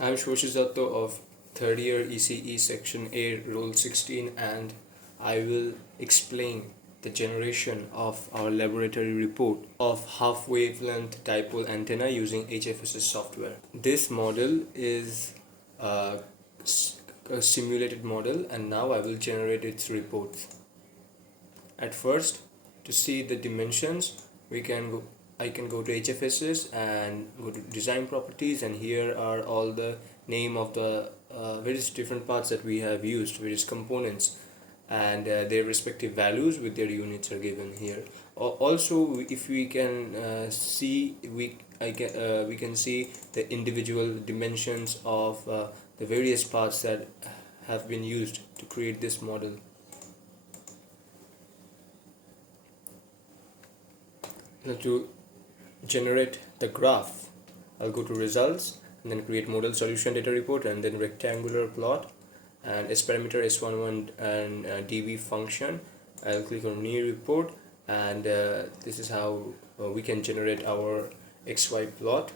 I'm Subhashis Dutta of third year ECE section A roll 16, and I will explain the generation of our laboratory report of half wavelength dipole antenna using HFSS software. This model is a, a simulated model, and now I will generate its reports. At first, to see the dimensions, I can go to HFSS and go to design properties, and here are all the name of the various different parts that we have used, various components, and their respective values with their units are given here. Also, if we can we can see the individual dimensions of the various parts that have been used to create this model. Now, to generate the graph, I'll go to results and then create model solution data report, and then rectangular plot and S parameter S11 and dv function. I'll click on new report, and this is how we can generate our XY plot.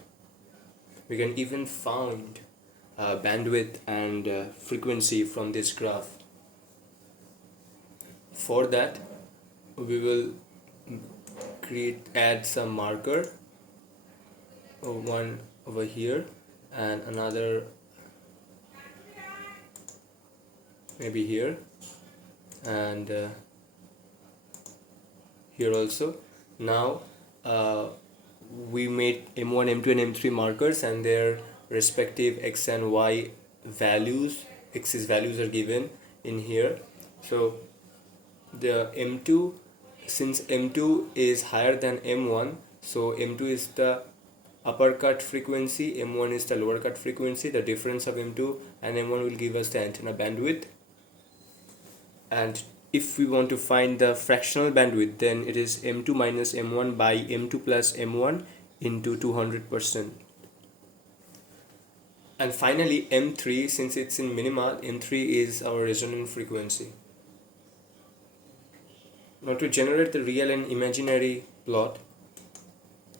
We can even find bandwidth and frequency from this graph. For that, we will add some marker, one over here and another maybe here, and here also. Now we made M1, M2 and M3 markers, and their respective X and Y values, axis values are given in here. So the M2, since M2 is higher than M1, so M2 is the upper cut frequency, M1 is the lower cut frequency. The difference of M2 and M1 will give us the antenna bandwidth. And if we want to find the fractional bandwidth, then it is M2 minus M1 by M2 plus M1 into 200%. And finally M3, since it's in minimal, M3 is our resonant frequency. Now, to generate the real and imaginary plot,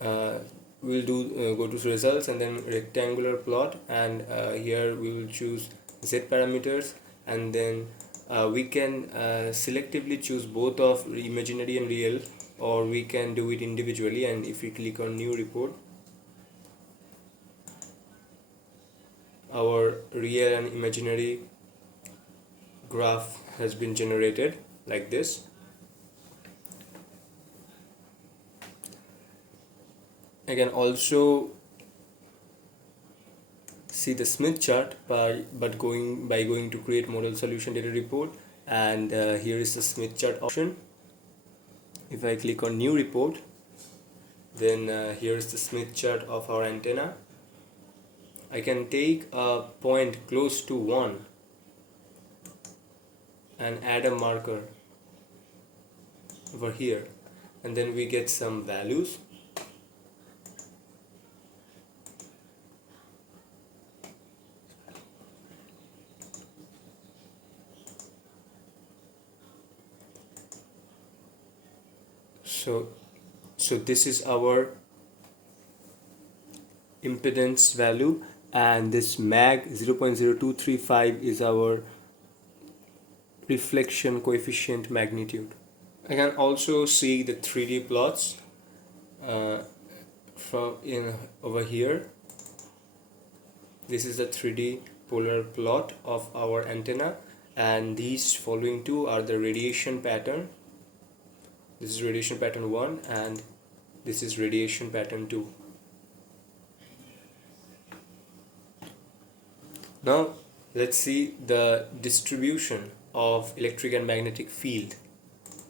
we'll go to results and then rectangular plot, and here we will choose Z parameters, and then we can selectively choose both of imaginary and real, or we can do it individually. And if we click on new report, our real and imaginary graph has been generated like this. I can also see the Smith chart by going to create model solution data report, and here is the Smith chart option. If I click on new report, then here is the Smith chart of our antenna. I can take a point close to 1 and add a marker over here, and then we get some values. So this is our impedance value, and this mag 0.0235 is our reflection coefficient magnitude. I can also see the 3D plots from over here. This is the 3D polar plot of our antenna, and these following two are the radiation pattern. This is radiation pattern 1, and this is radiation pattern 2. Now let's see the distribution of electric and magnetic field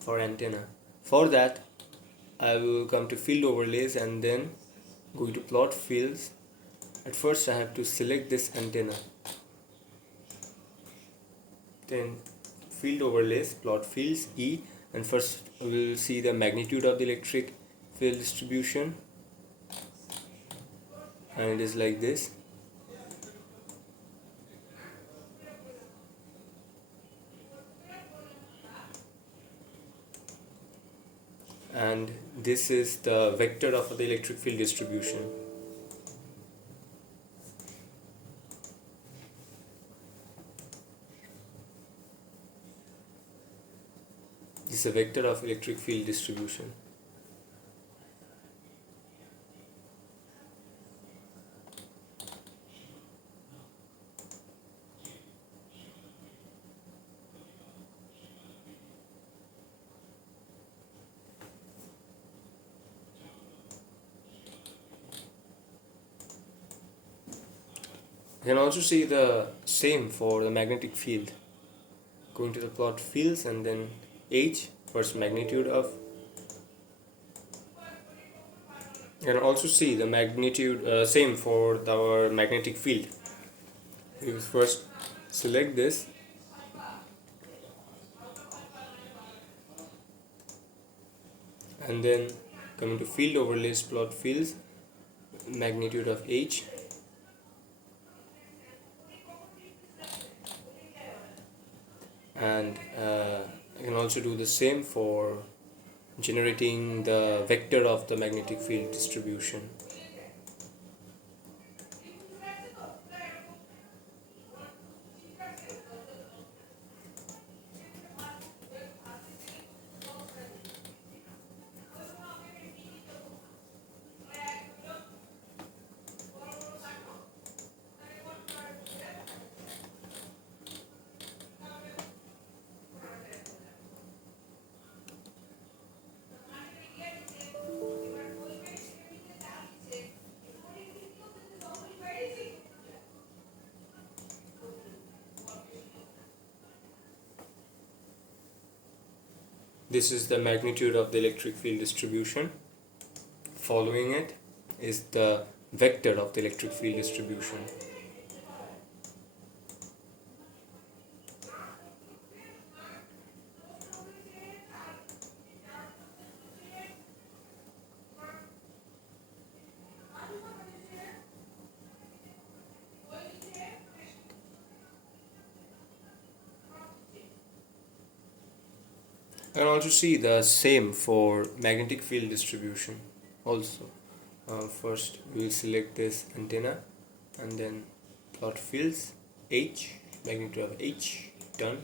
for antenna. For that, I will come to field overlays and then go to plot fields. At first I have to select this antenna, then field overlays, plot fields, E, and first we will see the magnitude of the electric field distribution, and it is like this. And this is the vector of the electric field distribution. the vector of electric field distribution. You can also see the same for the magnetic field. Going to the plot fields and then H, first magnitude of. You can also see the magnitude same for our magnetic field. We will first select this and then coming to field overlays, plot fields, magnitude of H. And you can also do the same for generating the vector of the magnetic field distribution. This is the magnitude of the electric field distribution. Following it is the vector of the electric field distribution. And also see the same for magnetic field distribution also. First we will select this antenna and then plot fields H, magnitude of H, done.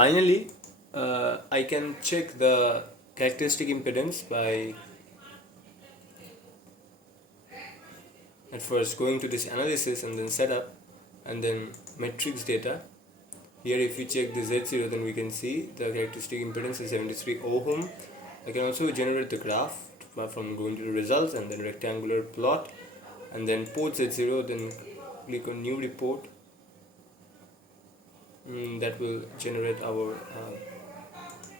Finally, I can check the characteristic impedance by at first going to this analysis and then setup and then matrix data. Here if we check the Z0, then we can see the characteristic impedance is 73 ohm. I can also generate the graph from going to the results and then rectangular plot and then port Z0, then click on new report. That will generate our